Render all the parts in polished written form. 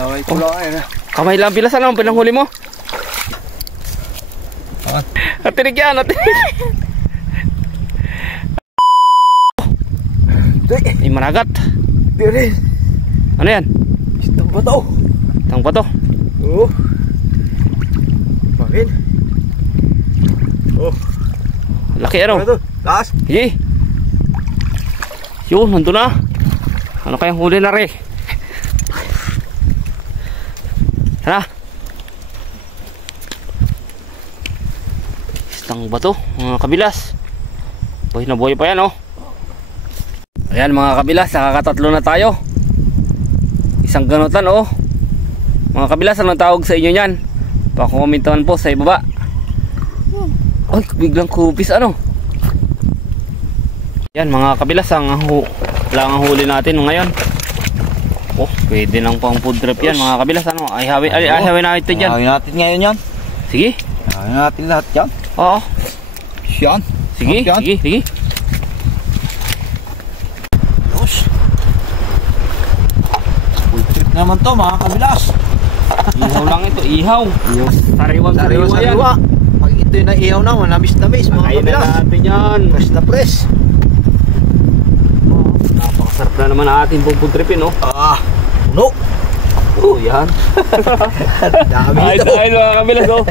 Naway ko lang eh. Kamay lang bilas, ano ang pinanghuli mo? Natinig yan, natinig. Ay, managat. Di rin. Ano yan? Itang bato. Tang pa to? Oo. Bakit? Oh. Laki ano? Ano to? Lakas. Sige. Yun, nandun na. Ano kayang huli na rin? Tara. Isang bato, mga kabilas. Buhay na buhay pa yan, oh. Ayan mga kabilas, nakakatatlo na tayo. Isang ganutan, oh. Mga kabilas, anong tawag sa inyo yan? Pakomentuhan po sa ibaba. Ay, biglang kupis, ano? Yan mga kabilas, ang huli natin ngayon. Oh, pwede nang pang food trip yan mga kabilas, ano? Ay hawin natin dyan. Hawin natin ngayon yan. Sige. Hawin natin lahat yan. Oo. Yan. Sige, yan. sige, sige. Food trip naman to mga kabilas. Ihaw lang ito, ihaw. Sariwang sariwa. Pag ito yung naihaw na, manamis-namis mga kabilas. Kain na natin yan. Press na press. Napakasarap na naman ang ating food tripin, oh. No. Oh, yan. Dami ito. Ay, mga kabilas, oh.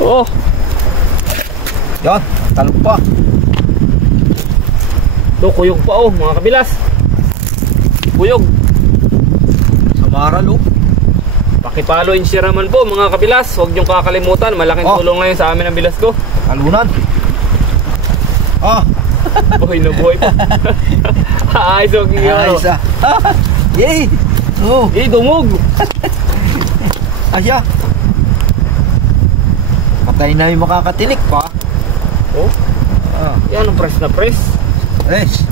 Oh. Yan, talong pa. Ito, kuyog pa, oh, mga kabilas. Kuyog. Samaral, oh. Pakipalo and share naman po mga kabilas. Huwag niyong kakalimutan. Malaking tulong ngayon sa amin ang bilas ko. Kalunan. Buhay na buhay pa. Ayos, huwag niyo. Ayos ah. Yay. Oh. Dumog. Asya. Patay na yung makakatinik pa. Oh. Yan ang press na press. Yes.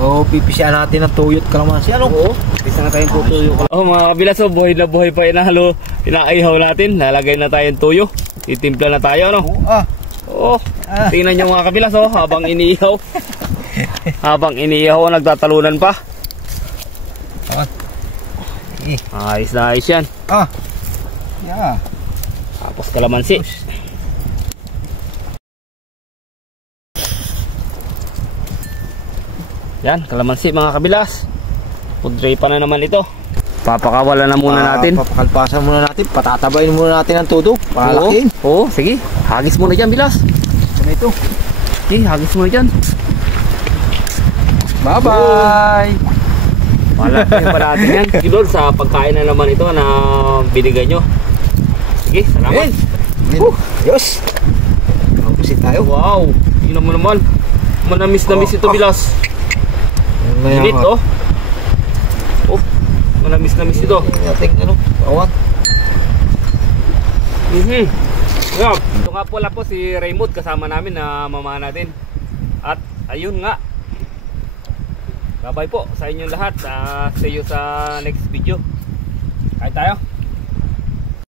Oh, pipisyan natin ang tuyot kalamansi, ano? Oo. Pisa na tayong tutuyo. Oh, mga kabilas, oh, buhay na buhay pa inahalo. Pinaihaw natin. Lalagay na tayong tuyo. Itimpla na tayo, ano? Oh. Tingnan nyo mga kabilas, oh, habang iniihaw. Habang iniihaw, nagtatalunan pa. Ayos na ayos yan. Yeah. Tapos kalamansi. Yan, kalamansi mga kabilas. Pudray pa na naman ito. Papakawalan na muna natin. Papakalpasan muna natin. Patatabayin muna natin ang tudo. Palakin. Oo, sige. Hagis muna dyan, bilas. Ano ito? Okay, hagis muna dyan. Bye-bye. Malaki pa natin yan. Idol, sa pagkain na naman ito na binigay nyo. Sige, salamat. Yes. Magpusit tayo. Wow, tingnan mo naman. Manamis-namis ito, bilas. Init, oh. Oh, manamis-namis ito. Ating ano, awan. Yeah. Ito nga pala po si Raymond kasama namin na mama natin. At ayun nga. Bye-bye po sa inyong lahat. See you sa next video. Kain tayo.